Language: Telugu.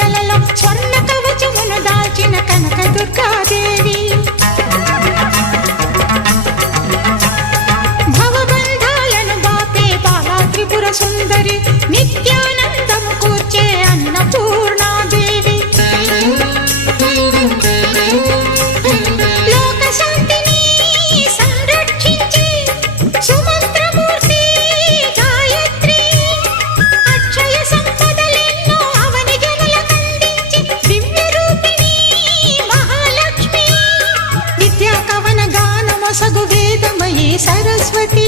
పూజలలో స్వర్ణ కవచమును దాల్చిన కనక దుర్గాదేవి. భవబంధాలను బాపే బాలా త్రిపుర సుందరి, నిత్యానందము కూర్చే అన్నపూర్ణాదేవి. లోక శాంతిని సంరక్షించే సుమంత్రమూర్తి గాయత్రి. అక్షయ సంపదలెన్నో అవని జనులకందించి దివ్య రూపిణి మహాలక్ష్మి. విద్యా కవన గానమొసగు వేదమయీ సరస్వతి.